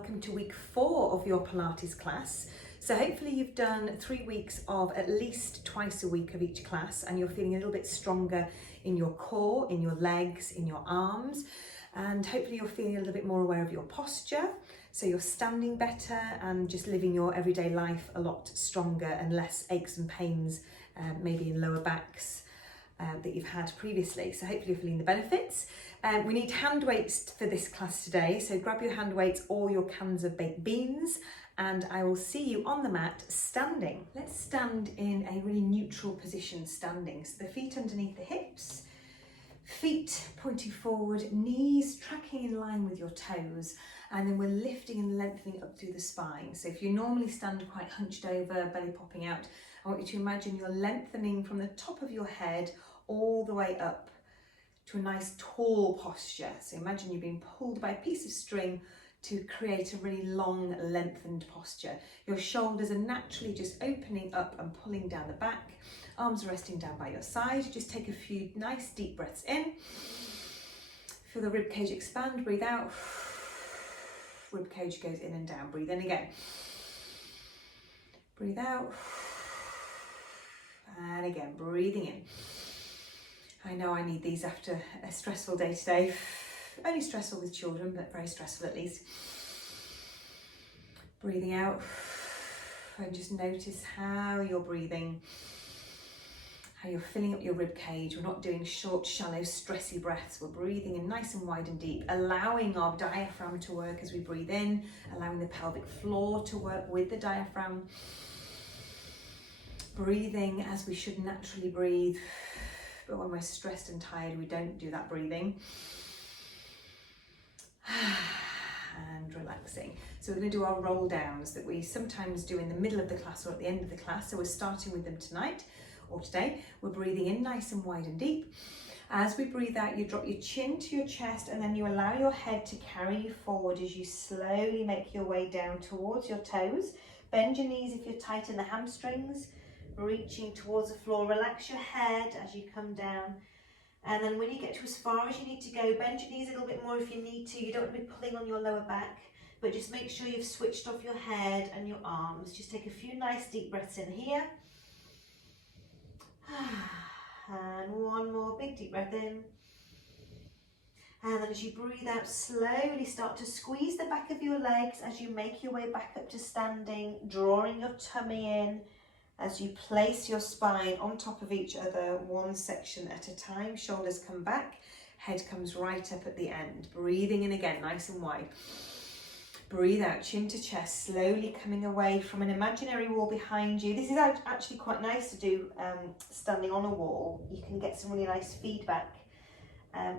welcome to week 4 of your Pilates class. So hopefully you've done 3 weeks of at least twice a week of each class and you're feeling a little bit stronger in your core, in your legs, in your arms, and hopefully you're feeling a little bit more aware of your posture. So you're standing better and just living your everyday life a lot stronger and less aches and pains, maybe in lower backs that you've had previously. So hopefully you're feeling the benefits. We need hand weights for this class today. So grab your hand weights or your cans of baked beans and I will see you on the mat standing. Let's stand in a really neutral position standing. So the feet underneath the hips, feet pointing forward, knees tracking in line with your toes, and then we're lifting and lengthening up through the spine. So if you normally stand quite hunched over, belly popping out, I want you to imagine you're lengthening from the top of your head all the way up to a nice tall posture. So imagine you're being pulled by a piece of string to create a really long, lengthened posture. Your shoulders are naturally just opening up and pulling down the back. Arms resting down by your side. Just take a few nice deep breaths in. Feel the ribcage expand, breathe out. Ribcage goes in and down, breathe in again. Breathe out. And again, breathing in. I know I need these after a stressful day today. Only stressful with children, but very stressful at least. Breathing out. And just notice how you're breathing. How you're filling up your rib cage. We're not doing short, shallow, stressy breaths. We're breathing in nice and wide and deep, allowing our diaphragm to work as we breathe in, allowing the pelvic floor to work with the diaphragm. Breathing as we should naturally breathe, but when we're stressed and tired, we don't do that breathing. And relaxing. So we're going to do our roll downs that we sometimes do in the middle of the class or at the end of the class. So we're starting with them tonight or today. We're breathing in nice and wide and deep. As we breathe out, you drop your chin to your chest and then you allow your head to carry you forward as you slowly make your way down towards your toes. Bend your knees if you're tight in the hamstrings, reaching towards the floor. Relax your head as you come down. And then when you get to as far as you need to go, bend your knees a little bit more if you need to. You don't want to be pulling on your lower back, but just make sure you've switched off your head and your arms. Just take a few nice deep breaths in here. And one more big deep breath in. And then as you breathe out, slowly start to squeeze the back of your legs as you make your way back up to standing, drawing your tummy in. As you place your spine on top of each other, one section at a time, shoulders come back, head comes right up at the end. Breathing in again, nice and wide. Breathe out, chin to chest, slowly coming away from an imaginary wall behind you. This is actually quite nice to do standing on a wall. You can get some really nice feedback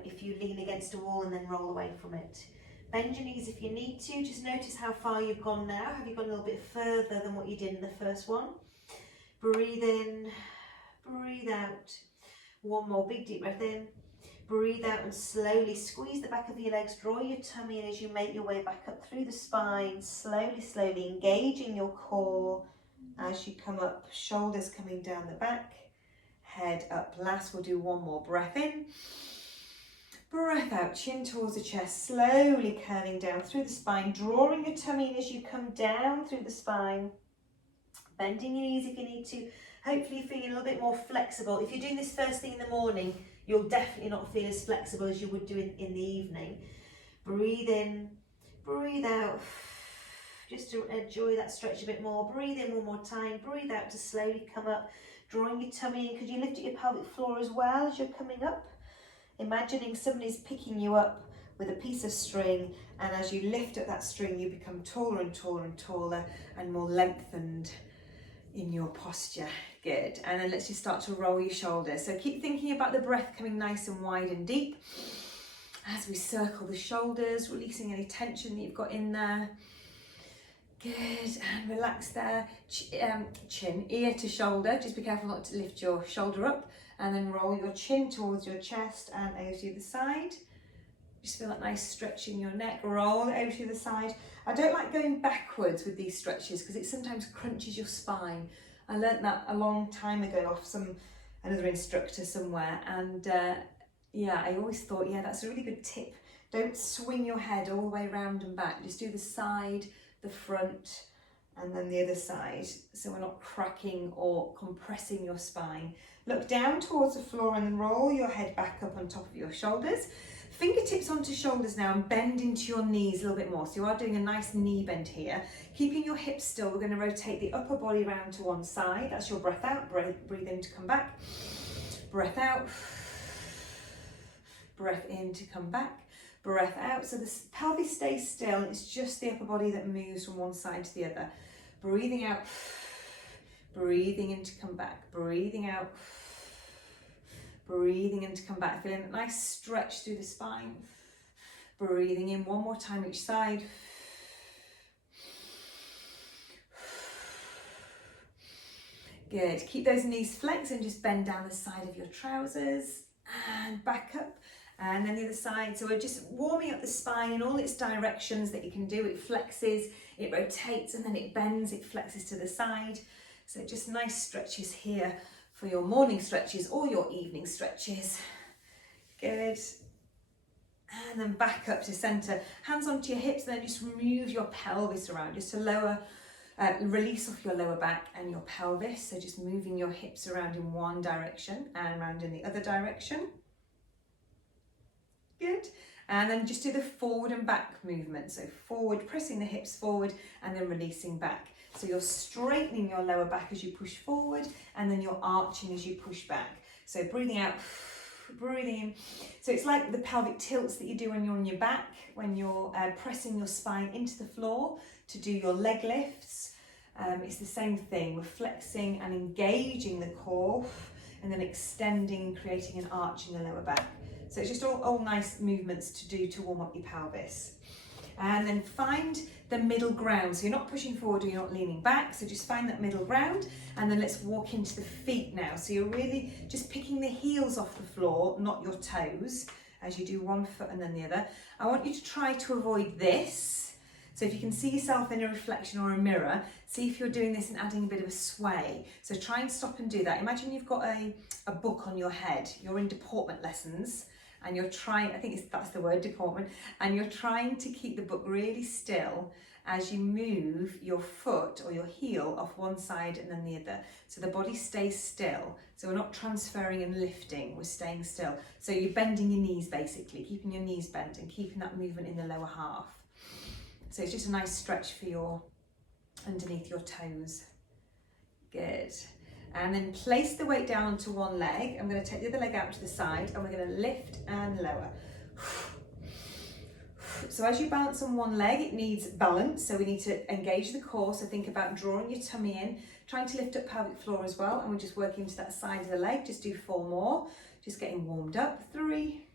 if you lean against a wall and then roll away from it. Bend your knees if you need to. Just notice how far you've gone now. Have you gone a little bit further than what you did in the first one? Breathe in, breathe out. One more big deep breath in. Breathe out and slowly squeeze the back of your legs. Draw your tummy in as you make your way back up through the spine. Slowly, slowly engaging your core as you come up. Shoulders coming down the back. Head up. Last, we'll do one more breath in. Breath out, chin towards the chest. Slowly curling down through the spine. Drawing your tummy in as you come down through the spine. Bending your knees if you need to. Hopefully feeling a little bit more flexible. If you're doing this first thing in the morning, you'll definitely not feel as flexible as you would do in the evening. Breathe in, breathe out. Just to enjoy that stretch a bit more. Breathe in one more time. Breathe out to slowly come up. Drawing your tummy in. Could you lift at your pelvic floor as well as you're coming up? Imagining somebody's picking you up with a piece of string, and as you lift up that string, you become taller and taller and taller and more lengthened in your posture. Good. And then let's just start to roll your shoulders. So keep thinking about the breath coming nice and wide and deep as we circle the shoulders, releasing any tension that you've got in there. Good. And relax there. Chin, ear to shoulder. Just be careful not to lift your shoulder up, and then roll your chin towards your chest and over to the side. Just feel that nice stretch in your neck. Roll it over to the side. I don't like going backwards with these stretches because it sometimes crunches your spine. I learnt that a long time ago off another instructor somewhere, and yeah, I always thought, yeah, that's a really good tip Don't swing your head all the way around and back. Just do the side, the front, and then the other side. So we're not cracking or compressing your spine. Look down towards the floor and then roll your head back up on top of your shoulders. Fingertips onto shoulders now and bend into your knees a little bit more. So you are doing a nice knee bend here. Keeping your hips still, we're going to rotate the upper body round to one side. That's your breath out. Breathe in to come back. Breath out. Breath in to come back. Breath out. So the pelvis stays still. It's just the upper body that moves from one side to the other. Breathing out. Breathing in to come back. Breathing out. Breathing in to come back. Feeling a nice stretch through the spine. Breathing in one more time each side. Good. Keep those knees flexed and just bend down the side of your trousers and back up. And then the other side. So we're just warming up the spine in all its directions that you can do. It flexes, it rotates, and then it bends, it flexes to the side. So just nice stretches here for your morning stretches or your evening stretches. Good. And then back up to center. Hands onto your hips, and then just move your pelvis around just to lower, release off your lower back and your pelvis. So just moving your hips around in one direction and around in the other direction. Good. And then just do the forward and back movement. So forward, pressing the hips forward and then releasing back. So you're straightening your lower back as you push forward, and then you're arching as you push back. So breathing out, breathing in. So it's like the pelvic tilts that you do when you're on your back, when you're pressing your spine into the floor to do your leg lifts. It's the same thing. We're flexing and engaging the core and then extending and creating an arch in the lower back. So it's just all nice movements to do to warm up your pelvis. And then find the middle ground. So you're not pushing forward or you're not leaning back. So just find that middle ground, and then let's walk into the feet now. So you're really just picking the heels off the floor, not your toes, as you do one foot and then the other. I want you to try to avoid this. So if you can see yourself in a reflection or a mirror, see if you're doing this and adding a bit of a sway. So try and stop and do that. Imagine you've got a book on your head. You're in deportment lessons. And you're trying, I think that's the word, deportment, and you're trying to keep the book really still as you move your foot or your heel off one side and then the other. So the body stays still. So we're not transferring and lifting, we're staying still. So you're bending your knees basically, keeping your knees bent and keeping that movement in the lower half. So it's just a nice stretch for your, underneath your toes. Good. And then place the weight down onto one leg. I'm going to take the other leg out to the side and we're going to lift and lower. So as you balance on one leg, it needs balance. So we need to engage the core. So think about drawing your tummy in, trying to lift up pelvic floor as well. And we're just working to that side of the leg. Just do 4 more. Just getting warmed up. 3,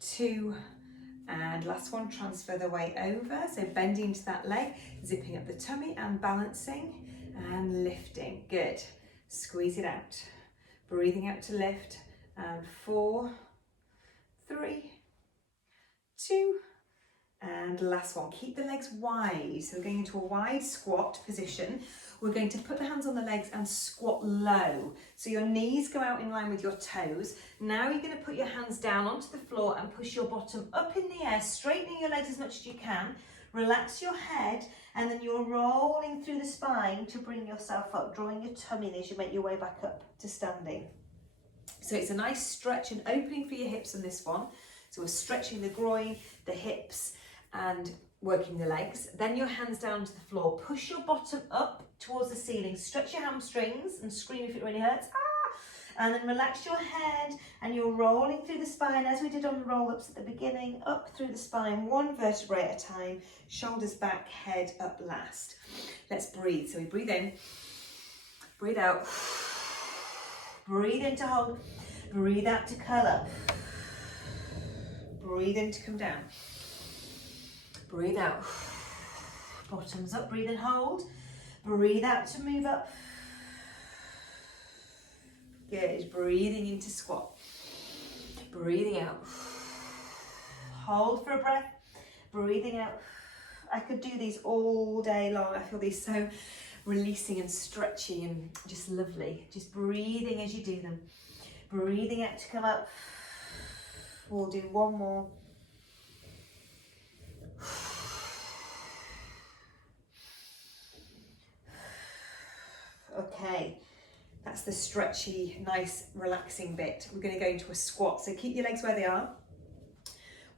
2, and last one, transfer the weight over. So bending into that leg, zipping up the tummy and balancing and lifting. Good. Squeeze it out. Breathing out to lift. And 4, 3, 2, and last one. Keep the legs wide. So we're going into a wide squat position. We're going to put the hands on the legs and squat low. So your knees go out in line with your toes. Now you're going to put your hands down onto the floor and push your bottom up in the air, straightening your legs as much as you can. Relax your head, and then you're rolling through the spine to bring yourself up, drawing your tummy in as you make your way back up to standing. So it's a nice stretch and opening for your hips on this one. So we're stretching the groin, the hips, and working the legs. Then your hands down to the floor. Push your bottom up towards the ceiling. Stretch your hamstrings and scream if it really hurts. And then relax your head, and you're rolling through the spine as we did on the roll-ups at the beginning, up through the spine, one vertebrae at a time, shoulders back, head up last. Let's breathe. So we breathe in, breathe out, breathe in to hold, breathe out to curl up, breathe in to come down, breathe out, bottoms up, breathe in, hold, breathe out to move up. Good. Breathing into squat. Breathing out. Hold for a breath. Breathing out. I could do these all day long. I feel these so releasing and stretchy and just lovely. Just breathing as you do them. Breathing out to come up. We'll do one more. Okay, that's the stretchy, nice, relaxing bit. We're going to go into a squat. So keep your legs where they are.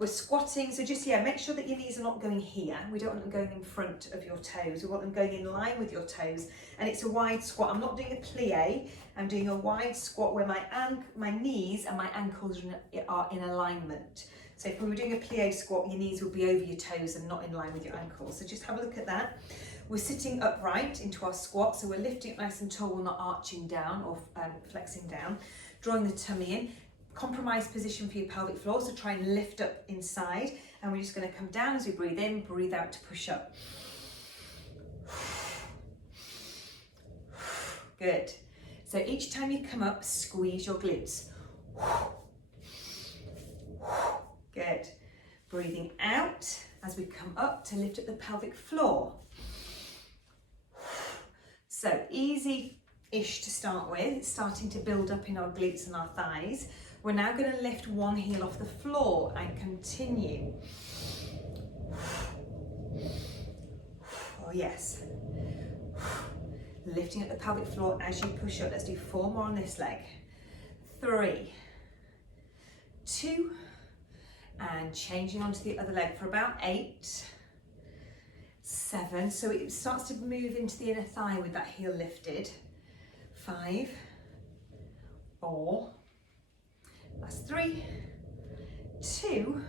We're squatting, so just, make sure that your knees are not going here. We don't want them going in front of your toes. We want them going in line with your toes. And it's a wide squat. I'm not doing a plie. I'm doing a wide squat where my knees and my ankles are in alignment. So if we were doing a plie squat, your knees would be over your toes and not in line with your ankles. So just have a look at that. We're sitting upright into our squat, so we're lifting it nice and tall, we're not arching down or flexing down. Drawing the tummy in. Compromised position for your pelvic floor, so try and lift up inside, and we're just going to come down as we breathe in, breathe out to push up. Good. So each time you come up, squeeze your glutes. Good. Breathing out as we come up to lift up the pelvic floor. So easy-ish to start with. It's starting to build up in our glutes and our thighs. We're now going to lift one heel off the floor and continue. Oh yes. Lifting up the pelvic floor as you push up. Let's do 4 more on this leg. 3, 2, and changing onto the other leg for about 8, 7. So it starts to move into the inner thigh with that heel lifted. 5, 4. That's 3, 2,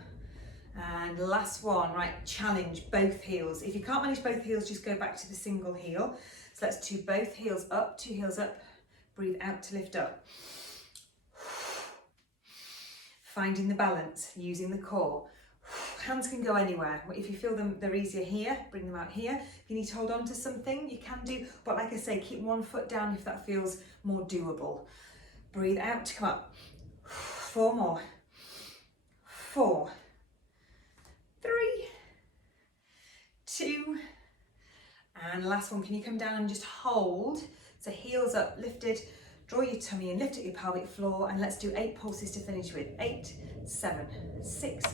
and last one. Right, challenge both heels. If you can't manage both heels, just go back to the single heel. So let's do both heels up, 2 heels up, breathe out to lift up. Finding the balance, using the core. Hands can go anywhere. If you feel they're easier here, bring them out here. If you need to hold on to something, you can do, but like I say, keep one foot down if that feels more doable. Breathe out to come up. 4 more. 4, 3, 2, and last one. Can you come down and just hold? So heels up, lifted, draw your tummy in, lift at your pelvic floor, and let's do 8 pulses to finish with. 8, 7, 6,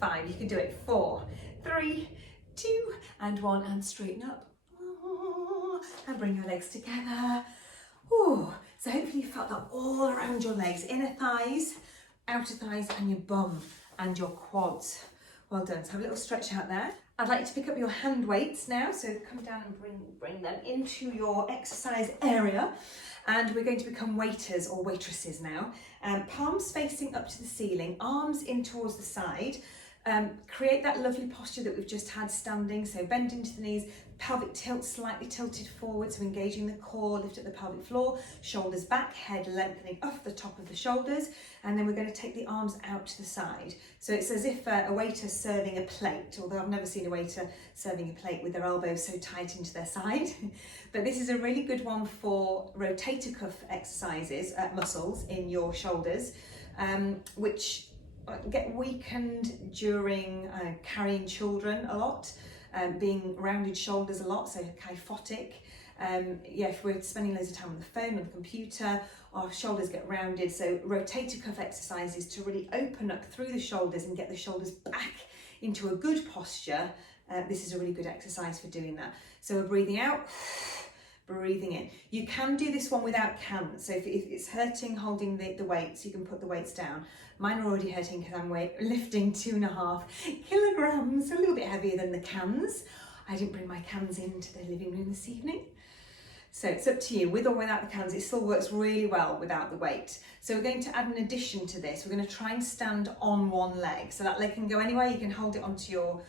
5. You can do it. 4, 3, 2, and 1, and straighten up. And bring your legs together. Ooh. So hopefully you felt that all around your legs, inner thighs, outer thighs, and your bum and your quads. Well done. So have a little stretch out there. I'd like you to pick up your hand weights now. So come down and bring them into your exercise area. And we're going to become waiters or waitresses now. Palms facing up to the ceiling, arms in towards the side. Create that lovely posture that we've just had standing. So bend into the knees, pelvic tilt slightly tilted forward, so engaging the core, lift at the pelvic floor, shoulders back, head lengthening off the top of the shoulders, and then we're going to take the arms out to the side. So it's as if a waiter serving a plate, although I've never seen a waiter serving a plate with their elbows so tight into their side. But this is a really good one for rotator cuff exercises, muscles in your shoulders, which get weakened during carrying children a lot, being rounded shoulders a lot, so kyphotic. If we're spending loads of time on the phone, on the computer, our shoulders get rounded. So rotator cuff exercises to really open up through the shoulders and get the shoulders back into a good posture. This is a really good exercise for doing that. So we're breathing out, breathing in. You can do this one without cans. So if it's hurting holding the weights, you can put the weights down. Mine are already hurting because I'm lifting 2.5 kilograms, a little bit heavier than the cans. I didn't bring my cans into the living room this evening. So it's up to you, with or without the cans. It still works really well without the weight. So we're going to add an addition to this. We're going to try and stand on one leg. So that leg can go anywhere. You can hold it onto your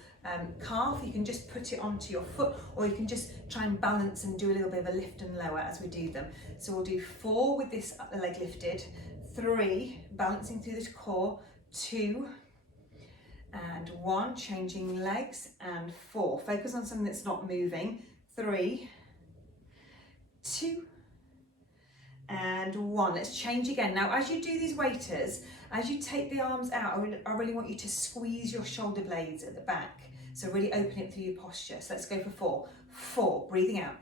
calf, you can just put it onto your foot, or you can just try and balance and do a little bit of a lift and lower as we do them. So we'll do 4 with this leg lifted, 3 balancing through this core, 2 and 1 changing legs, and 4. Focus on something that's not moving. 3, 2 and 1. Let's change again. Now as you do these waiters, as you take the arms out, I really want you to squeeze your shoulder blades at the back. So really open it through your posture. So let's go for 4. 4, breathing out.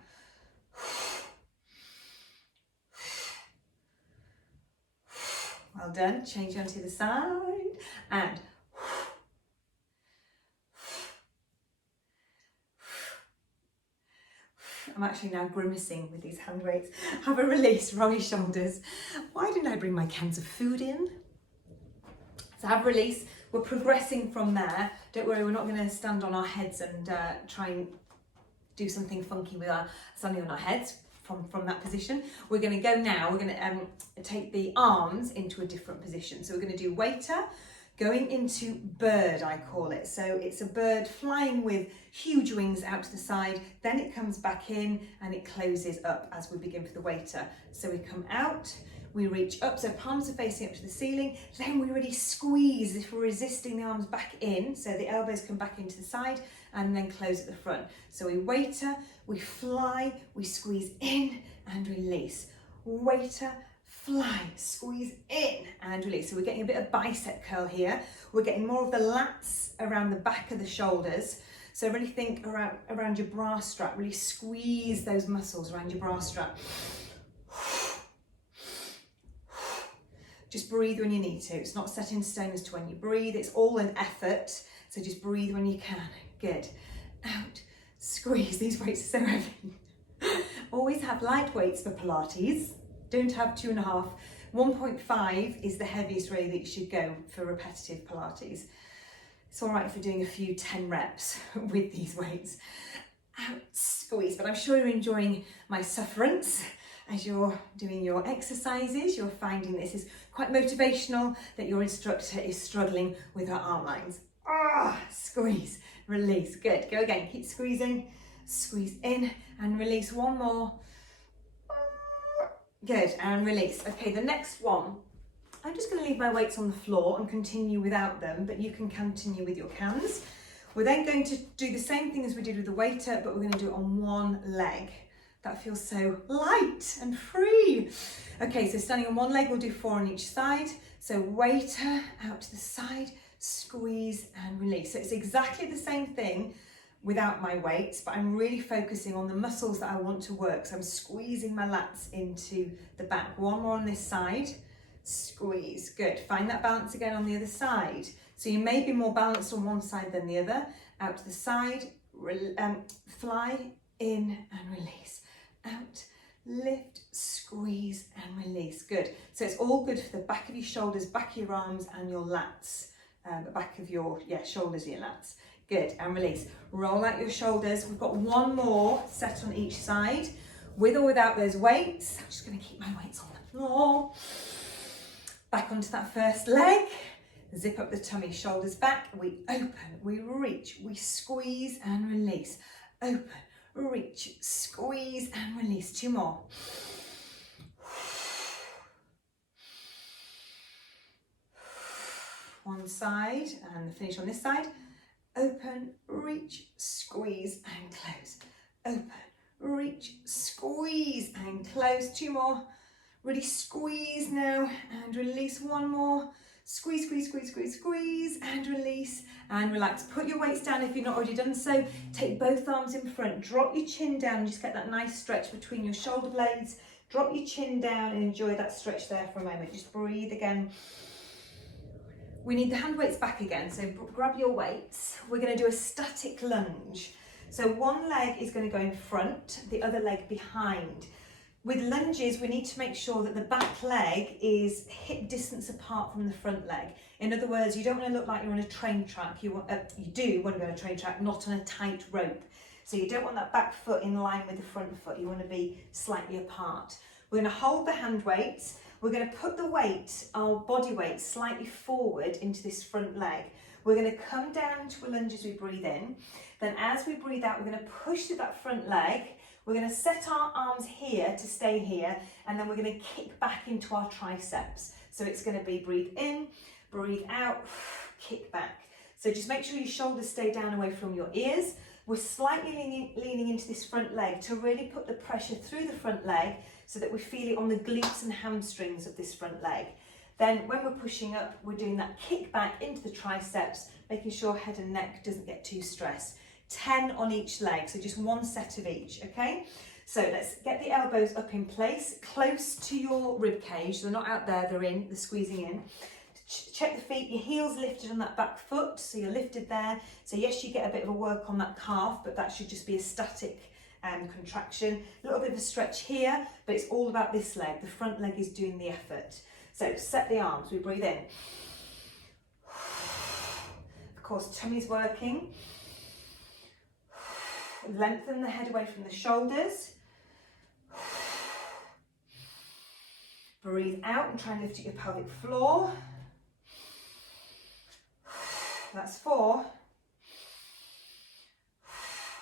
Well done. Change onto the side. And I'm actually now grimacing with these hand weights. Have a release, roll your shoulders. Why didn't I bring my cans of food in? So have a release. We're progressing from there. Don't worry, we're not going to stand on our heads and try and do something funky with our standing on our heads from that position. We're going to go now, we're going to take the arms into a different position. So we're going to do waiter, going into bird, I call it. So it's a bird flying with huge wings out to the side, then it comes back in and it closes up as we begin for the waiter. So we come out, we reach up, so palms are facing up to the ceiling, then we really squeeze if we're resisting the arms back in, so the elbows come back into the side and then close at the front. So we waiter, we fly, we squeeze in and release. Waiter, fly, squeeze in and release. So we're getting a bit of bicep curl here. We're getting more of the lats around the back of the shoulders. So really think around your bra strap, really squeeze those muscles around your bra strap. Just breathe when you need to. It's not set in stone as to when you breathe. It's all an effort. So just breathe when you can. Good. Out. Squeeze. These weights are so heavy. Always have light weights for Pilates. Don't have 2.5. 1.5 is the heaviest really that you should go for repetitive Pilates. It's all right if you're doing a few 10 reps with these weights. Out. Squeeze. But I'm sure you're enjoying my sufferance. As you're doing your exercises, you're finding this is quite motivational, that your instructor is struggling with her arm lines. Squeeze, release, good. Go again, keep squeezing, squeeze in and release. One more. Good, and release. Okay, the next one, I'm just going to leave my weights on the floor and continue without them, but you can continue with your cans. We're then going to do the same thing as we did with the waiter, but we're going to do it on one leg. That feels so light and free. Okay, so standing on one leg, we'll do 4 on each side. So waiter, out to the side, squeeze and release. So it's exactly the same thing without my weights, but I'm really focusing on the muscles that I want to work. So I'm squeezing my lats into the back. One more on this side, squeeze, good. Find that balance again on the other side. So you may be more balanced on one side than the other. Out to the side, fly, in and release. Out, lift, squeeze and release. Good. So it's all good for the back of your shoulders, back of your arms and your lats. The back of your shoulders and your lats. Good. And release. Roll out your shoulders. We've got one more set on each side, with or without those weights. I'm just going to keep my weights on the floor. Back onto that first leg. Zip up the tummy, shoulders back. We open, we reach, we squeeze and release. Open, reach, squeeze and release. 2 more. One side and finish on this side. Open, reach, squeeze and close. Open, reach, squeeze and close. 2 more. Really squeeze now and release. 1 more. Squeeze, squeeze, squeeze, squeeze, squeeze and release and relax. Put your weights down if you've not already done so. Take both arms in front. Drop your chin down and just get that nice stretch between your shoulder blades. Drop your chin down and enjoy that stretch there for a moment. Just breathe again. We need the hand weights back again. So grab your weights. We're going to do a static lunge. So one leg is going to go in front, the other leg behind. With lunges, we need to make sure that the back leg is hip distance apart from the front leg. In other words, you don't want to look like you're on a train track. You do want to be on a train track, not on a tight rope. So you don't want that back foot in line with the front foot. You want to be slightly apart. We're going to hold the hand weights. We're going to put the weight, our body weight, slightly forward into this front leg. We're going to come down into a lunge as we breathe in. Then as we breathe out, we're going to push through that front leg. We're going to set our arms here to stay here, and then we're going to kick back into our triceps. So it's going to be breathe in, breathe out, kick back. So just make sure your shoulders stay down away from your ears. We're slightly leaning into this front leg to really put the pressure through the front leg so that we feel it on the glutes and hamstrings of this front leg. Then when we're pushing up, we're doing that kick back into the triceps, making sure head and neck doesn't get too stressed. 10 on each leg, so just 1 set of each, okay? So let's get the elbows up in place, close to your rib cage. They're not out there, they're squeezing in. Check the feet, your heels lifted on that back foot, so you're lifted there. So yes, you get a bit of a work on that calf, but that should just be a static contraction. A little bit of a stretch here, but it's all about this leg. The front leg is doing the effort. So set the arms, we breathe in. Of course, tummy's working. Lengthen the head away from the shoulders. Breathe out and try and lift at your pelvic floor. That's 4.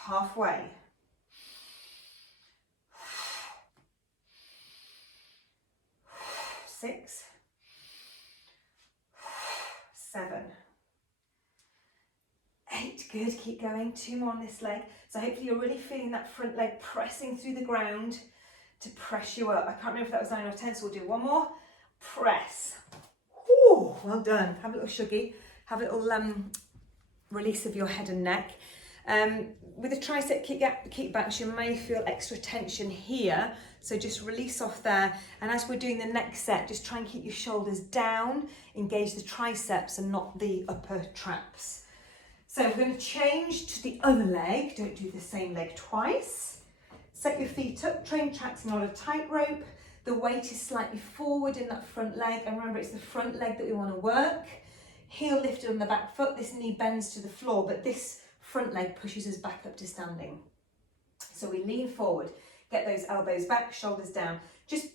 Halfway. 6, 7, 8, good, keep going, 2 more on this leg. So hopefully you're really feeling that front leg pressing through the ground to press you up. I can't remember if that was 9 or 10, so we'll do 1 more. Press. Whew, well done. Have a little shuggy, have a little release of your head and neck. With the tricep kickbacks, you may feel extra tension here, so just release off there. And as we're doing the next set, just try and keep your shoulders down, engage the triceps and not the upper traps. So we're going to change to the other leg. Don't do the same leg twice. Set your feet up, train tracks, not a tightrope. The weight is slightly forward in that front leg, and remember it's the front leg that we want to work. Heel lifted on the back foot, this knee bends to the floor, but this front leg pushes us back up to standing. So we lean forward, get those elbows back, shoulders down. Just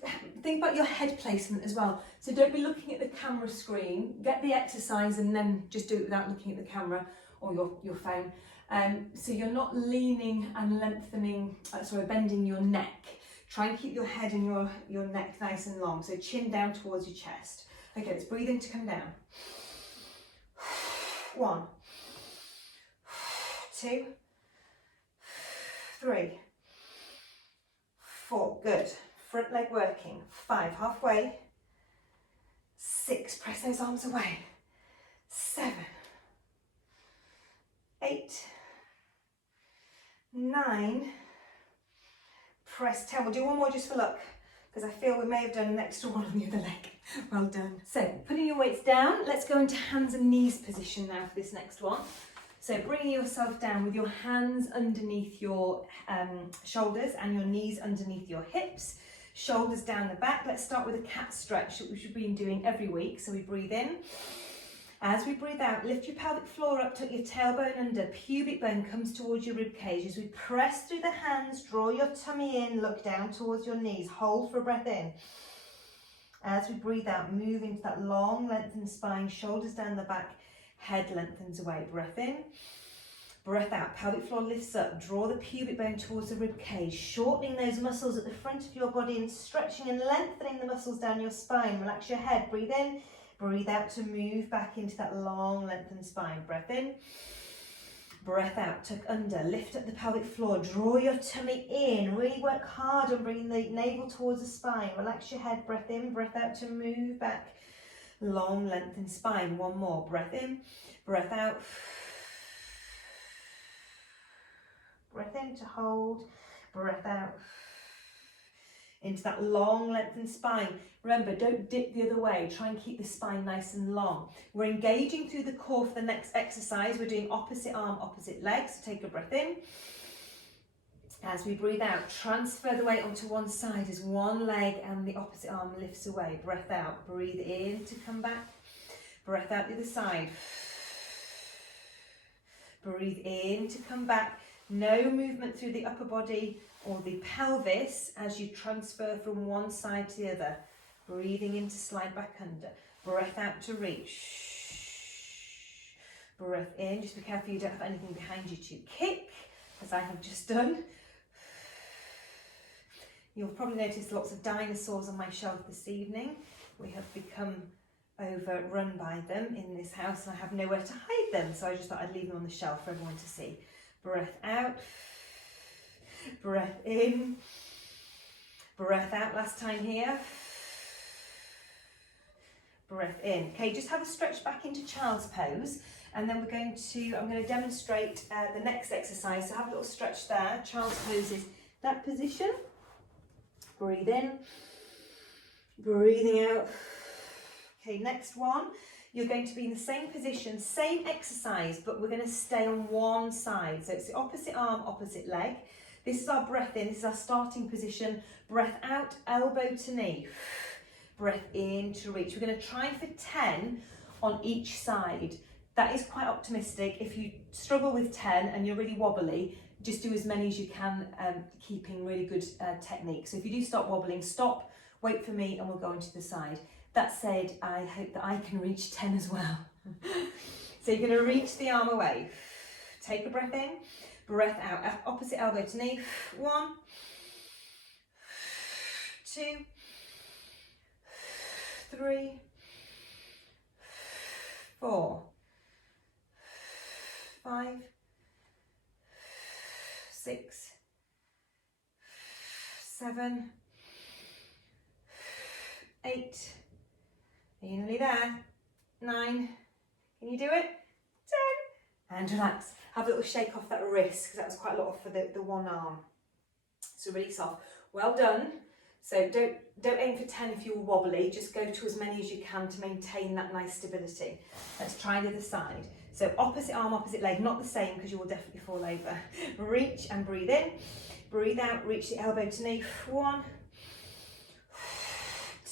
think about your head placement as well. So don't be looking at the camera screen, get the exercise and then just do it without looking at the camera or your phone. So you're not leaning and lengthening, bending your neck. Try and keep your head and your neck nice and long. So chin down towards your chest. Okay, let's breathe in to come down. 1, 2, 3, 4, good. Front leg working. 5, halfway. 6, press those arms away. 7, 8, 9, press 10. We'll do 1 more just for luck, because I feel we may have done an extra one on the other leg. Well done. So putting your weights down, let's go into hands and knees position now for this next one. So bringing yourself down with your hands underneath your shoulders and your knees underneath your hips, shoulders down the back. Let's start with a cat stretch that we've been doing every week. So we breathe in. As we breathe out, lift your pelvic floor up, tuck your tailbone under, pubic bone comes towards your rib cage. As we press through the hands, draw your tummy in, look down towards your knees, hold for a breath in. As we breathe out, move into that long lengthened spine, shoulders down the back, head lengthens away. Breath in, breath out, pelvic floor lifts up, draw the pubic bone towards the rib cage, shortening those muscles at the front of your body and stretching and lengthening the muscles down your spine. Relax your head, breathe in. Breathe out to move back into that long lengthened spine. Breath in, breath out, tuck under, lift up the pelvic floor, draw your tummy in, really work hard on bringing the navel towards the spine. Relax your head, breath in, breath out to move back, long lengthened spine. 1 more, breath in, breath out, breath in to hold, breath out, into that long lengthened spine. Remember, don't dip the other way. Try and keep the spine nice and long. We're engaging through the core for the next exercise. We're doing opposite arm, opposite leg. So take a breath in. As we breathe out, transfer the weight onto one side as one leg and the opposite arm lifts away. Breath out, breathe in to come back. Breath out the other side. Breathe in to come back. No movement through the upper body or the pelvis as you transfer from one side to the other. Breathing in to slide back under. Breath out to reach. Breath in, just be careful you don't have anything behind you to kick, as I have just done. You'll probably notice lots of dinosaurs on my shelf this evening. We have become overrun by them in this house and I have nowhere to hide them, so I just thought I'd leave them on the shelf for everyone to see. Breath out. Breath in, breath out, last time here, breath in. Okay, just have a stretch back into child's pose and then I'm going to demonstrate the next exercise. So have a little stretch there. Child's pose is that position. Breathe in, breathing out. Okay, next one. You're going to be in the same position, same exercise, but we're going to stay on one side. So it's the opposite arm, opposite leg. This is our breath in, this is our starting position. Breath out, elbow to knee. Breath in to reach. We're going to try for 10 on each side. That is quite optimistic. If you struggle with 10 and you're really wobbly, just do as many as you can, keeping really good technique. So if you do start wobbling, stop, wait for me, and we'll go into the side. That said, I hope that I can reach 10 as well. So you're going to reach the arm away. Take a breath in, breath out, opposite elbow to knee. 1, 2, 3, 4, 5, 6, 7, 8, are you nearly there? 9, can you do it? 10, and relax. Have a little shake off that wrist, because that was quite a lot for the one arm. So really soft. Well done. So don't aim for 10 if you're wobbly, just go to as many as you can to maintain that nice stability. Let's try the other side. So opposite arm, opposite leg, not the same because you will definitely fall over. Reach and breathe in, breathe out, reach the elbow to knee. 1,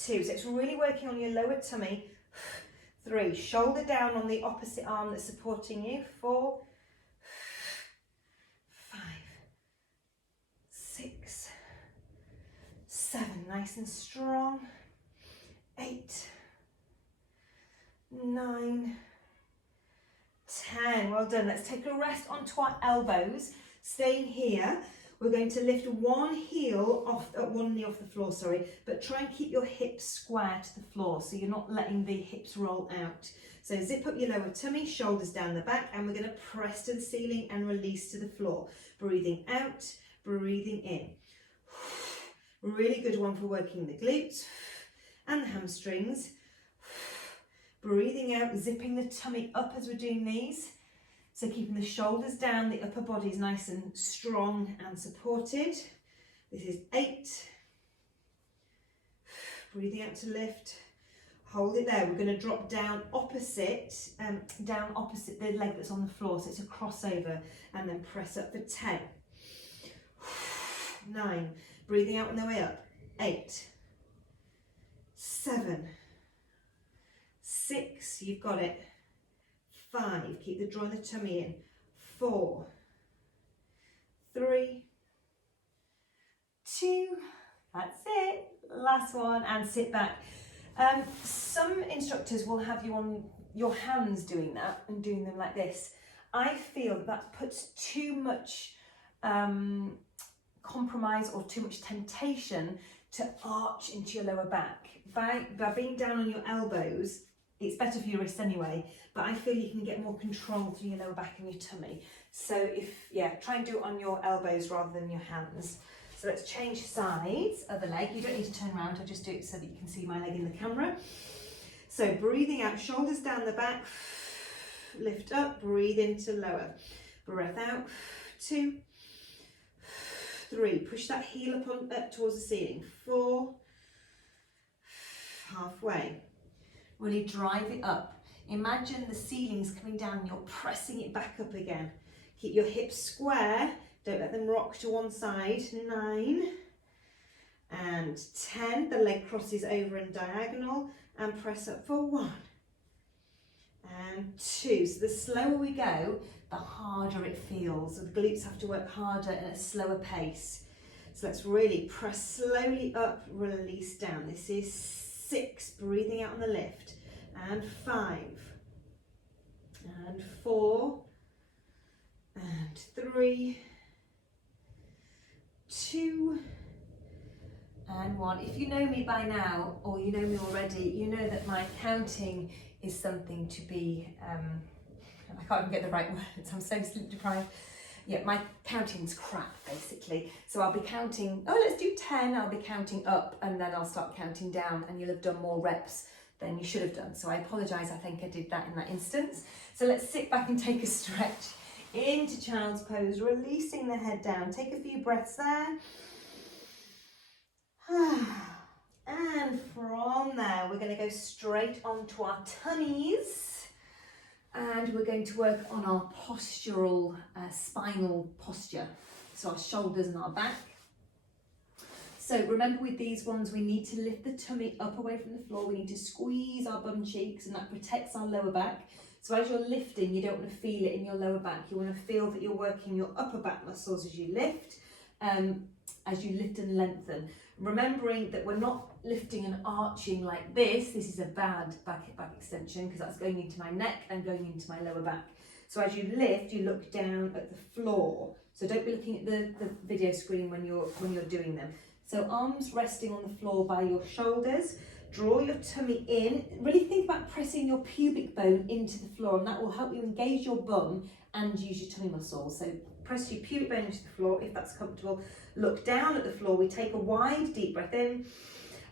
2, so it's really working on your lower tummy. 3, shoulder down on the opposite arm that's supporting you. 4, 5, 6, 7, nice and strong. 8, 9, 10, well done. Let's take a rest onto our elbows. Staying here, we're going to lift one heel off, one knee off the floor, sorry, but try and keep your hips square to the floor so you're not letting the hips roll out. So zip up your lower tummy, shoulders down the back, and we're going to press to the ceiling and release to the floor. Breathing out, breathing in. Really good one for working the glutes and the hamstrings. Breathing out, zipping the tummy up as we're doing these. So keeping the shoulders down, the upper body is nice and strong and supported. This is 8. Breathing out to lift. Hold it there. We're going to drop down opposite the leg that's on the floor. So it's a crossover, and then press up for 10. 9. Breathing out on the way up. 8. 7. 6. You've got it. 5. Keep the drawing the tummy in. 4. 3. 2. That's it. Last one, and sit back. Some instructors will have you on your hands doing that and doing them like this. I feel that puts too much compromise or too much temptation to arch into your lower back. By being down on your elbows, it's better for your wrists anyway, but I feel you can get more control through your lower back and your tummy. So try and do it on your elbows rather than your hands. So let's change sides, other leg. You don't need to turn around, I'll just do it so that you can see my leg in the camera. So breathing out, shoulders down the back, lift up, breathe into lower. Breath out, 2, 3, push that heel up towards the ceiling. 4, halfway. Really drive it up. Imagine the ceiling's coming down and you're pressing it back up again. Keep your hips square, don't let them rock to one side. 9 and 10, the leg crosses over and diagonal, and press up for 1 and 2. So the slower we go, the harder it feels. So the glutes have to work harder at a slower pace. So let's really press slowly up, release down. This is 6, breathing out on the lift, and 5 and 4 and 3, 2 and 1. If you know me by now, or you know me already, you know that my counting is something to be, I can't even get the right words, I'm so sleep deprived. Yeah, my counting's crap, basically. So I'll be counting, let's do 10, I'll be counting up, and then I'll start counting down, and you'll have done more reps than you should have done. So I apologise, I think I did that in that instance. So let's sit back and take a stretch into child's pose, releasing the head down. Take a few breaths there. And from there, we're going to go straight onto our tummies, and we're going to work on our postural, spinal posture. so our shoulders and our back. So remember with these ones, we need to lift the tummy up away from the floor. We need to squeeze our bum cheeks, and that protects our lower back. So as you're lifting, you don't want to feel it in your lower back. You want to feel that you're working your upper back muscles as you lift and lengthen. Remembering that we're not lifting and arching like this. This is a bad back extension because that's going into my neck and going into my lower back. So as you lift, you look down at the floor. So don't be looking at the video screen when you're doing them. So arms resting on the floor by your shoulders. Draw your tummy in. Really think about pressing your pubic bone into the floor, and that will help you engage your bum and use your tummy muscles. So press your pubic bone into the floor if that's comfortable. Look down at the floor. We take a wide, deep breath in.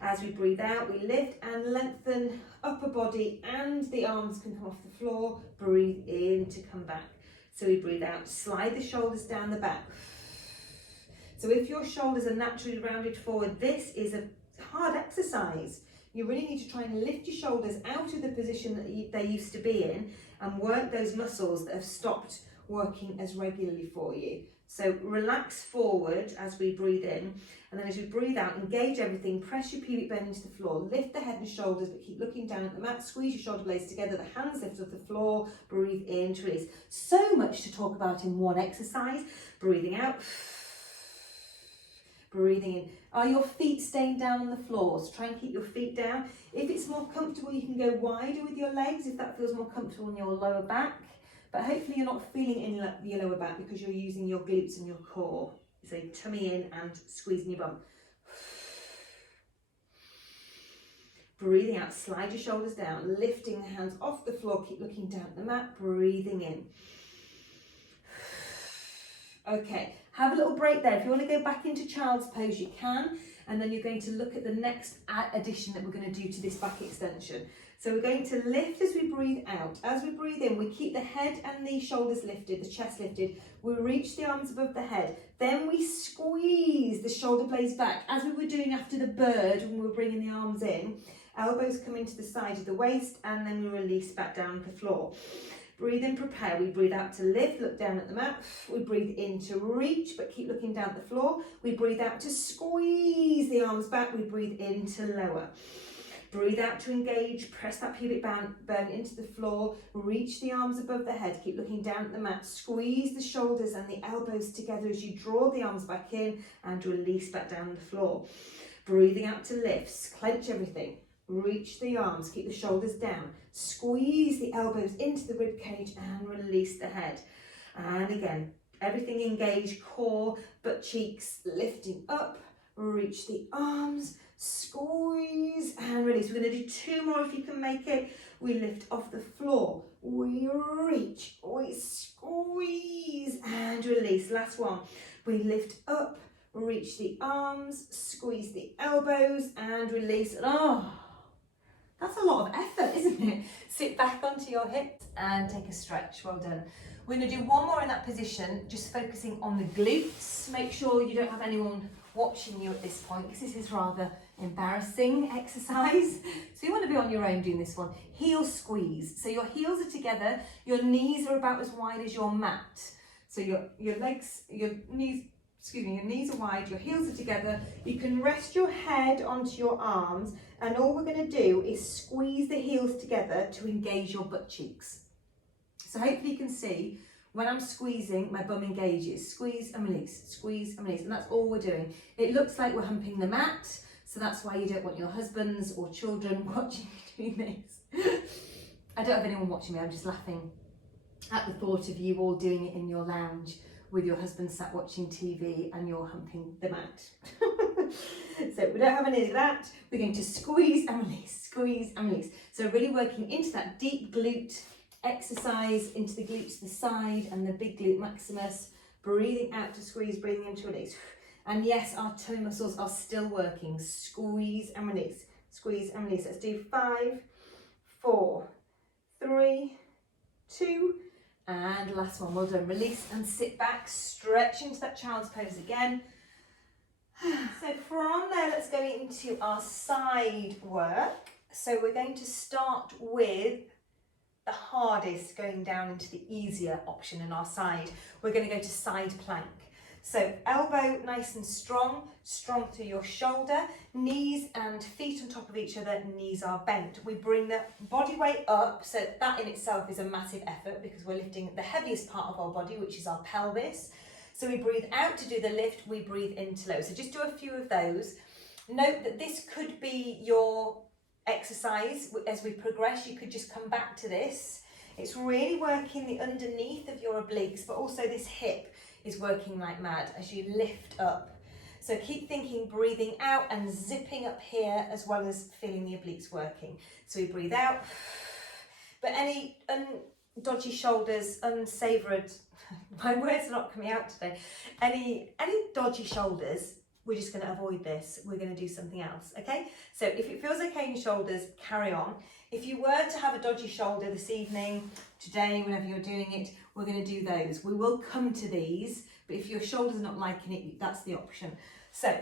As we breathe out, we lift and lengthen upper body, and the arms can come off the floor. Breathe in to come back. So we breathe out, slide the shoulders down the back. So if your shoulders are naturally rounded forward, this is a hard exercise. You really need to try and lift your shoulders out of the position that they used to be in and work those muscles that have stopped working as regularly for you. So relax forward as we breathe in, and then as we breathe out, engage everything, press your pubic bone into the floor, lift the head and shoulders, but keep looking down at the mat, squeeze your shoulder blades together, the hands lift off the floor, breathe in to release. So much to talk about in one exercise. Breathing out, breathing in. Are your feet staying down on the floor? So try and keep your feet down. If it's more comfortable, you can go wider with your legs if that feels more comfortable in your lower back. But hopefully you're not feeling it in your lower back because you're using your glutes and your core. So tummy in and squeezing your bum. Breathing out, slide your shoulders down, lifting the hands off the floor, keep looking down at the mat, breathing in. Okay, have a little break there. If you want to go back into child's pose, you can, and then you're going to look at the next addition that we're going to do to this back extension. So we're going to lift as we breathe out. As we breathe in, we keep the head and the shoulders lifted, the chest lifted. We reach the arms above the head. Then we squeeze the shoulder blades back, as we were doing after the bird when we were bringing the arms in. Elbows come into the side of the waist, and then we release back down to the floor. Breathe in, prepare. We breathe out to lift, look down at the mat. We breathe in to reach, but keep looking down at the floor. We breathe out to squeeze the arms back. We breathe in to lower. Breathe out to engage, press that pubic bone into the floor, reach the arms above the head, keep looking down at the mat, squeeze the shoulders and the elbows together as you draw the arms back in and release back down the floor. Breathing out to lifts, clench everything, reach the arms, keep the shoulders down, squeeze the elbows into the rib cage and release the head. And again, everything engaged, core, butt cheeks, lifting up, reach the arms, squeeze and release. We're going to do two more if you can make it. We lift off the floor, we reach, we squeeze and release. Last one. We lift up, reach the arms, squeeze the elbows and release. Oh, that's a lot of effort, isn't it? Sit back onto your hips and take a stretch. Well done. We're going to do one more in that position, just focusing on the glutes. Make sure you don't have anyone watching you at this point because this is rather embarrassing exercise. So you want to be on your own doing this one. Heel squeeze. So your heels are together, your knees are about as wide as your mat. So your knees are wide, your heels are together. You can rest your head onto your arms, and all we're going to do is squeeze the heels together to engage your butt cheeks. So hopefully you can see when I'm squeezing, my bum engages. Squeeze and release, and that's all we're doing. It looks like we're humping the mat, so that's why you don't want your husbands or children watching you doing this. I don't have anyone watching me, I'm just laughing at the thought of you all doing it in your lounge with your husband sat watching TV and you're humping the mat. So we don't have any of that. We're going to squeeze and release, squeeze and release. So really working into that deep glute exercise, into the glutes to the side and the big glute maximus. Breathing out to squeeze, breathing in to release. And yes, our tummy muscles are still working. Squeeze and release, squeeze and release. Let's do 5, 4, 3, 2, and last one. Well done. Release and sit back, stretch into that child's pose again. So from there, let's go into our side work. So we're going to start with the hardest, going down into the easier option in our side. We're going to go to side plank. So elbow nice and strong, strong through your shoulder, knees and feet on top of each other, knees are bent. We bring the body weight up, so that in itself is a massive effort because we're lifting the heaviest part of our body, which is our pelvis. So we breathe out to do the lift, we breathe in to lower. So just do a few of those. Note that this could be your exercise. As we progress, you could just come back to this. It's really working the underneath of your obliques, but also this hip is working like mad as you lift up. So keep thinking, breathing out and zipping up here as well as feeling the obliques working. So we breathe out, but any dodgy shoulders, unsavoured, my words are not coming out today, any dodgy shoulders, we're just going to avoid this. We're going to do something else, okay? So if it feels okay in your shoulders, carry on. If you were to have a dodgy shoulder this evening, today, whenever you're doing it, we're going to do those. We will come to these, but if your shoulder's not liking it, that's the option. So,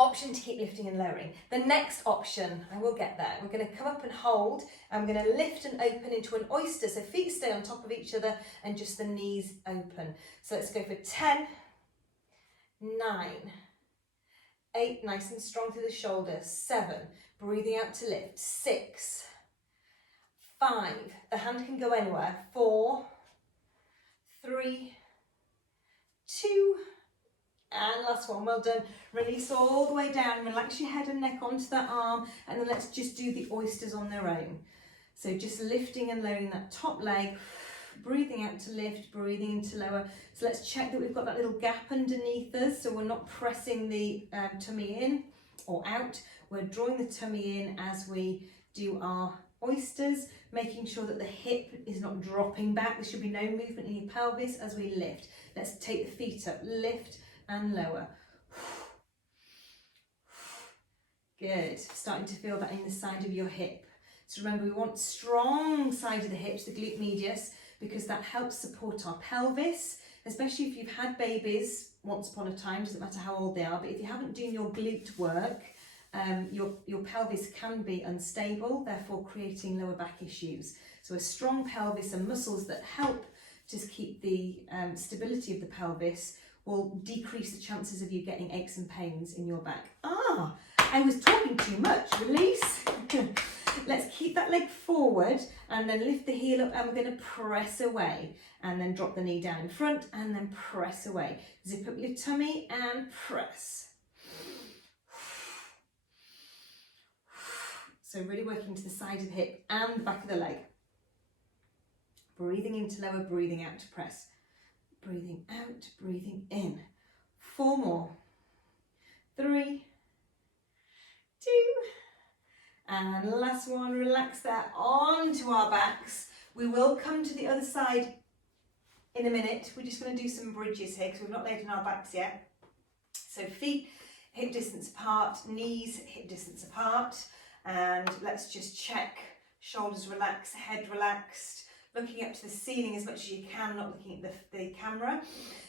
option to keep lifting and lowering. The next option, I will get there, we're going to come up and hold, and we're going to lift and open into an oyster. So feet stay on top of each other and just the knees open. So let's go for 10, 9, 8, nice and strong through the shoulder, 7, breathing out to lift, 6, 5, the hand can go anywhere, 4, 3, 2, and last one, well done. Release all the way down, relax your head and neck onto that arm, and then let's just do the oysters on their own. So just lifting and lowering that top leg, breathing out to lift, breathing in to lower. So let's check that we've got that little gap underneath us, so we're not pressing the tummy in or out. We're drawing the tummy in as we do our oysters, making sure that the hip is not dropping back. There should be no movement in your pelvis as we lift. Let's take the feet up, lift and lower. Good, starting to feel that in the side of your hip. So remember, we want strong side of the hips, the glute medius, because that helps support our pelvis, especially if you've had babies once upon a time, doesn't matter how old they are, but if you haven't done your glute work, your pelvis can be unstable, therefore creating lower back issues. So a strong pelvis and muscles that help to keep the stability of the pelvis will decrease the chances of you getting aches and pains in your back. I was talking too much. Release. Let's keep that leg forward and then lift the heel up, and we're going to press away and then drop the knee down in front and then press away. Zip up your tummy and press. So really working to the side of the hip and the back of the leg. Breathing in to lower, breathing out to press. Breathing out, breathing in. 4 more. 3, 2, and last one. Relax that onto our backs. We will come to the other side in a minute. We're just going to do some bridges here because we've not laid on our backs yet. So feet hip distance apart, knees hip distance apart, and let's just check. Shoulders relaxed, head relaxed, looking up to the ceiling as much as you can, not looking at the camera.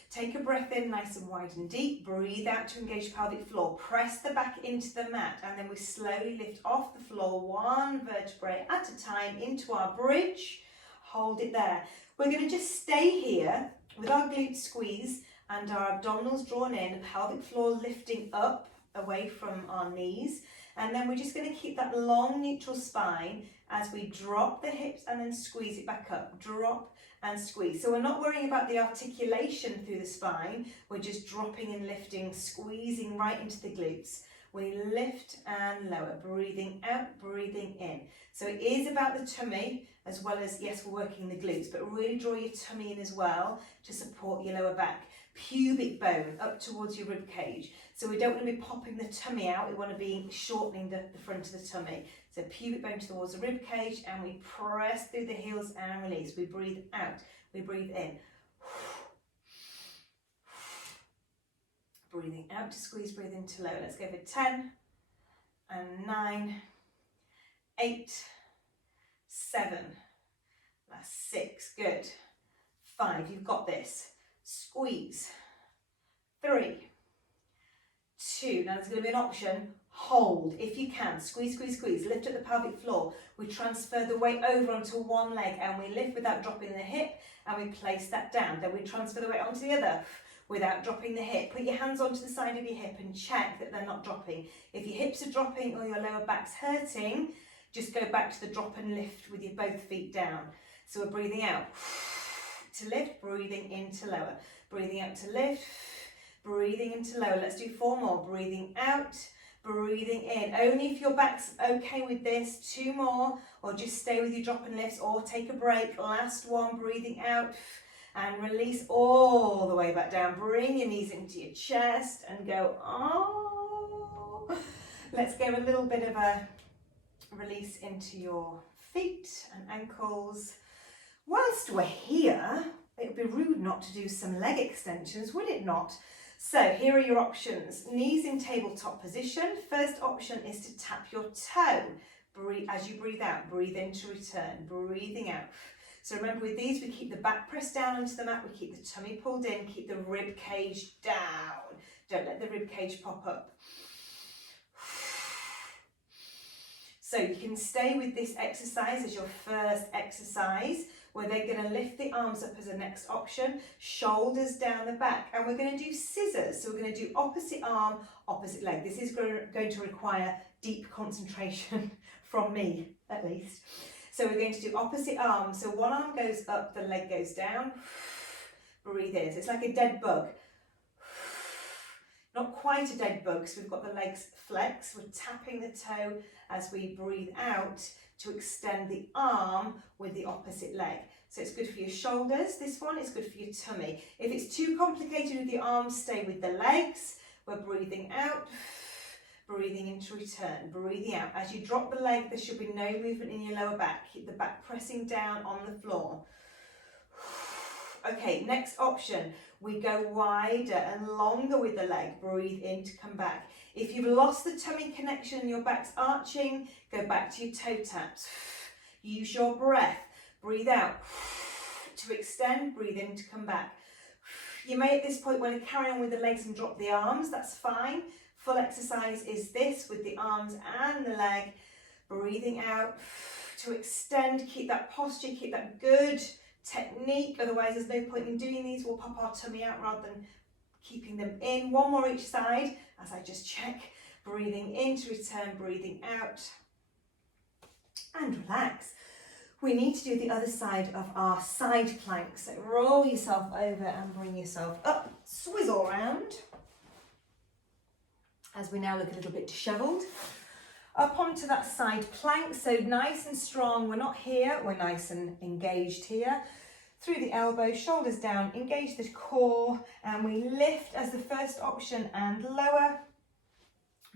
Take a breath in nice and wide and deep. Breathe out to engage pelvic floor. Press the back into the mat, and then we slowly lift off the floor, 1 vertebrae at a time, into our bridge. Hold it there. We're going to just stay here with our glutes squeezed and our abdominals drawn in, the pelvic floor lifting up away from our knees. And then we're just going to keep that long neutral spine as we drop the hips and then squeeze it back up. Drop and squeeze. So we're not worrying about the articulation through the spine. We're just dropping and lifting, squeezing right into the glutes. We lift and lower, breathing out, breathing in. So it is about the tummy as well as, yes, we're working the glutes, but really draw your tummy in as well to support your lower back. Pubic bone up towards your rib cage. So we don't want to be popping the tummy out, we want to be shortening the front of the tummy. So pubic bone towards the rib cage, and we press through the heels and release. We breathe out, we breathe in. Breathing out to squeeze, breathe in to lower. Let's go for 10 and 9, 8, 7, that's 6, good. 5, you've got this. Squeeze. 3, 2, now there's going to be an option, hold if you can, squeeze, squeeze, squeeze, lift up the pelvic floor. We transfer the weight over onto one leg and we lift without dropping the hip, and we place that down. Then we transfer the weight onto the other. without dropping the hip. Put your hands onto the side of your hip and check that they're not dropping. If your hips are dropping or your lower back's hurting, just go back to the drop and lift with your both feet down. So we're breathing out to lift, breathing in to lower, breathing out to lift, breathing into lower. Let's do 4 more. Breathing out, breathing in. Only if your back's okay with this. 2 more, or just stay with your drop and lifts, or take a break. Last one. Breathing out and release all the way back down. Bring your knees into your chest and go, oh. Let's give a little bit of a release into your feet and ankles. Whilst we're here, it would be rude not to do some leg extensions, would it not? So here are your options. Knees in tabletop position. First option is to tap your toe. Breathe, as you breathe out, breathe in to return, breathing out. So remember, with these, we keep the back pressed down onto the mat, we keep the tummy pulled in, keep the rib cage down. Don't let the rib cage pop up. So you can stay with this exercise as your first exercise, where they're going to lift the arms up as a next option, shoulders down the back, and we're going to do scissors. So we're going to do opposite arm, opposite leg. This is going to require deep concentration from me, at least. So we're going to do opposite arm. So one arm goes up, the leg goes down. Breathe in. So it's like a dead bug. Not quite a dead bug, because we've got the legs flexed. We're tapping the toe as we breathe out to extend the arm with the opposite leg. So it's good for your shoulders, this one, it's good for your tummy. If it's too complicated with your arms, stay with the legs. We're breathing out, breathing in to return, breathing out. As you drop the leg, there should be no movement in your lower back. Keep the back pressing down on the floor. Okay, next option. We go wider and longer with the leg. Breathe in to come back. If you've lost the tummy connection and your back's arching, go back to your toe taps. Use your breath. Breathe out to extend. Breathe in to come back. You may at this point want to carry on with the legs and drop the arms. That's fine. Full exercise is this with the arms and the leg. Breathing out to extend. Keep that posture. Keep that good technique. Otherwise, there's no point in doing these. We'll pop our tummy out rather than keeping them in. 1 more each side as I just check. Breathing in to return, breathing out, and relax. We need to do the other side of our side plank. So roll yourself over and bring yourself up. Swizzle around as we now look a little bit dishevelled. Up onto that side plank, so nice and strong. We're not here, we're nice and engaged here. Through the elbow, shoulders down, engage the core, and we lift as the first option and lower.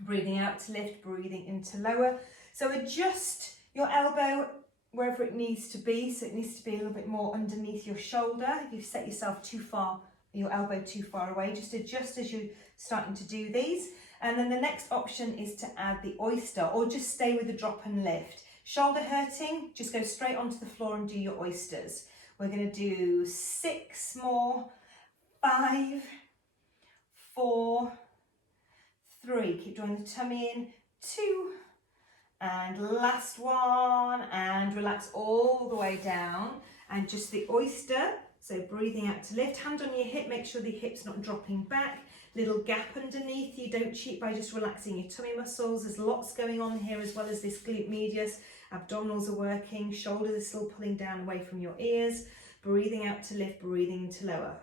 Breathing out to lift, breathing into lower. So adjust your elbow wherever it needs to be. So it needs to be a little bit more underneath your shoulder. If you've set yourself too far, your elbow too far away, just adjust as you're starting to do these. And then the next option is to add the oyster, or just stay with the drop and lift. Shoulder hurting, just go straight onto the floor and do your oysters. We're going to do 6 more, 5, 4, 3, keep drawing the tummy in, 2, and last one, and relax all the way down, and just the oyster. So breathing out to lift, hand on your hip, make sure the hip's not dropping back, little gap underneath you. Don't cheat by just relaxing your tummy muscles. There's lots going on here, as well as this glute medius. Abdominals are working, shoulders are still pulling down away from your ears. Breathing out to lift, breathing into lower.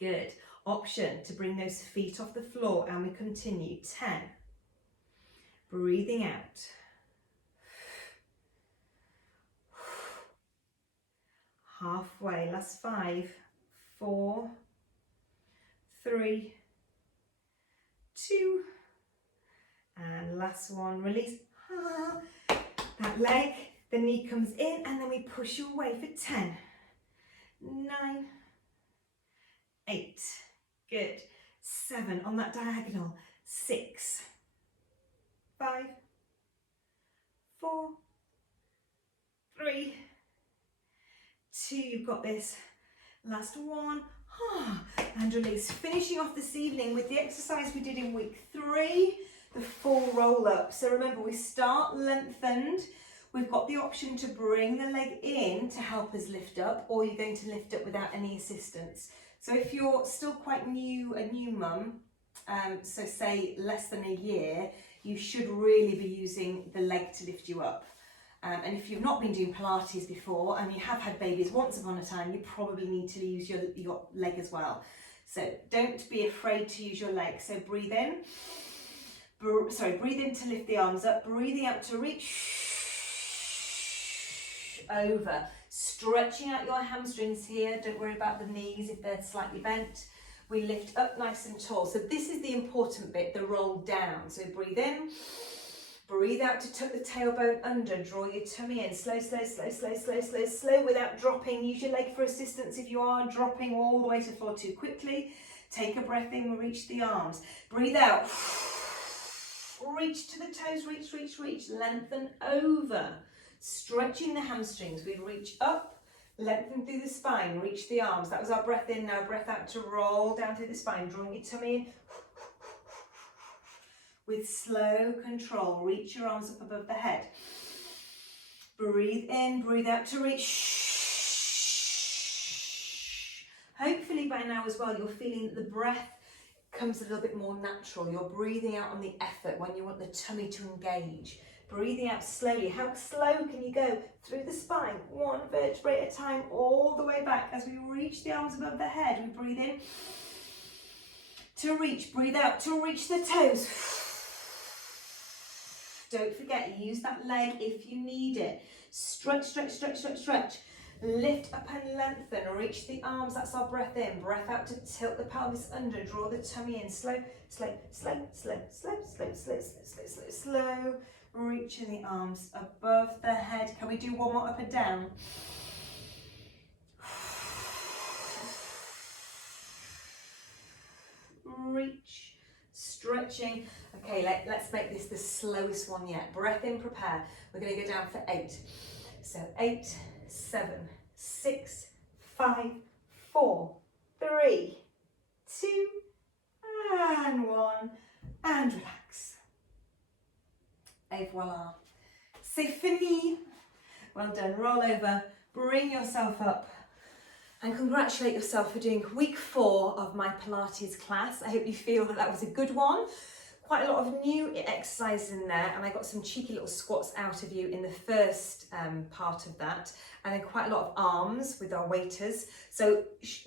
Good. Option to bring those feet off the floor, and we continue. 10. Breathing out. Halfway, last 5, 4, 3, 2, and last one, release. That leg, the knee comes in, and then we push you away for 10, 9, 8, good, 7 on that diagonal, 6, 5, 4, 3, 2, you've got this, last one, and release. Finishing off this evening with the exercise we did in week 3, the full roll up. So remember, we start lengthened, we've got the option to bring the leg in to help us lift up, or you're going to lift up without any assistance. So if you're still quite new, a new mum, so say less than a year, you should really be using the leg to lift you up. And if you've not been doing Pilates before and you have had babies once upon a time, you probably need to use your leg as well. So don't be afraid to use your leg. So breathe in. Breathe in to lift the arms up, breathing out to reach over, stretching out your hamstrings here. Don't worry about the knees if they're slightly bent. We lift up nice and tall. So this is the important bit, the roll down. So breathe in, breathe out to tuck the tailbone under, draw your tummy in, slow, slow, slow, slow, slow, slow, slow without dropping. Use your leg for assistance if you are dropping all the way to fall too quickly. Take a breath in, reach the arms. Breathe out. Reach to the toes, reach, reach, reach, lengthen over, stretching the hamstrings. We reach up, lengthen through the spine, reach the arms. That was our breath in, now breath out to roll down through the spine, drawing your tummy in. With slow control, reach your arms up above the head. Breathe in, breathe out to reach. Hopefully by now as well, you're feeling that the breath comes a little bit more natural. You're breathing out on the effort when you want the tummy to engage. Breathing out slowly. How slow can you go? Through the spine, one vertebrae at a time, all the way back. As we reach the arms above the head, we breathe in to reach. Breathe out to reach the toes. Don't forget, use that leg if you need it. Stretch, stretch, stretch, stretch, stretch. Lift up and lengthen, reach the arms, that's our breath in. Breath out to tilt the pelvis under, draw the tummy in. Slow, slow, slow, slow, slow, slow, slow, slow, slow, slow, slow. Reaching the arms above the head. Can we do one more up and down? Reach, stretching. Okay, let's make this the slowest one yet. Breath in, prepare. We're going to go down for 8. So 8, 7, 6, 5, 4, 3, 2, and 1, and relax. Et voila. C'est fini. Well done. Roll over, bring yourself up, and congratulate yourself for doing week 4 of my Pilates class. I hope you feel that that was a good one. Quite a lot of new exercises in there, and I got some cheeky little squats out of you in the first part of that, and then quite a lot of arms with our waiters. So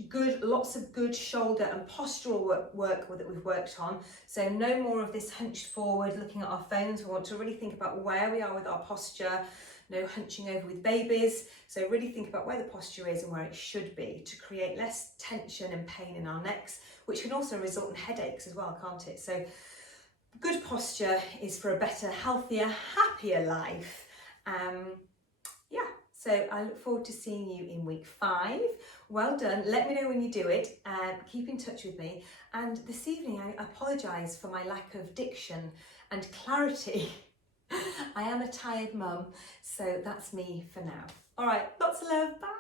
good, lots of good shoulder and postural work that we've worked on. So no more of this hunched forward, looking at our phones. We want to really think about where we are with our posture. No hunching over with babies. So really think about where the posture is and where it should be to create less tension and pain in our necks, which can also result in headaches as well, can't it? So good posture is for a better, healthier, happier life. So I look forward to seeing you in week 5. Well done. Let me know when you do it and keep in touch with me. And this evening, I apologise for my lack of diction and clarity. I am a tired mum, so that's me for now. All right, lots of love. Bye.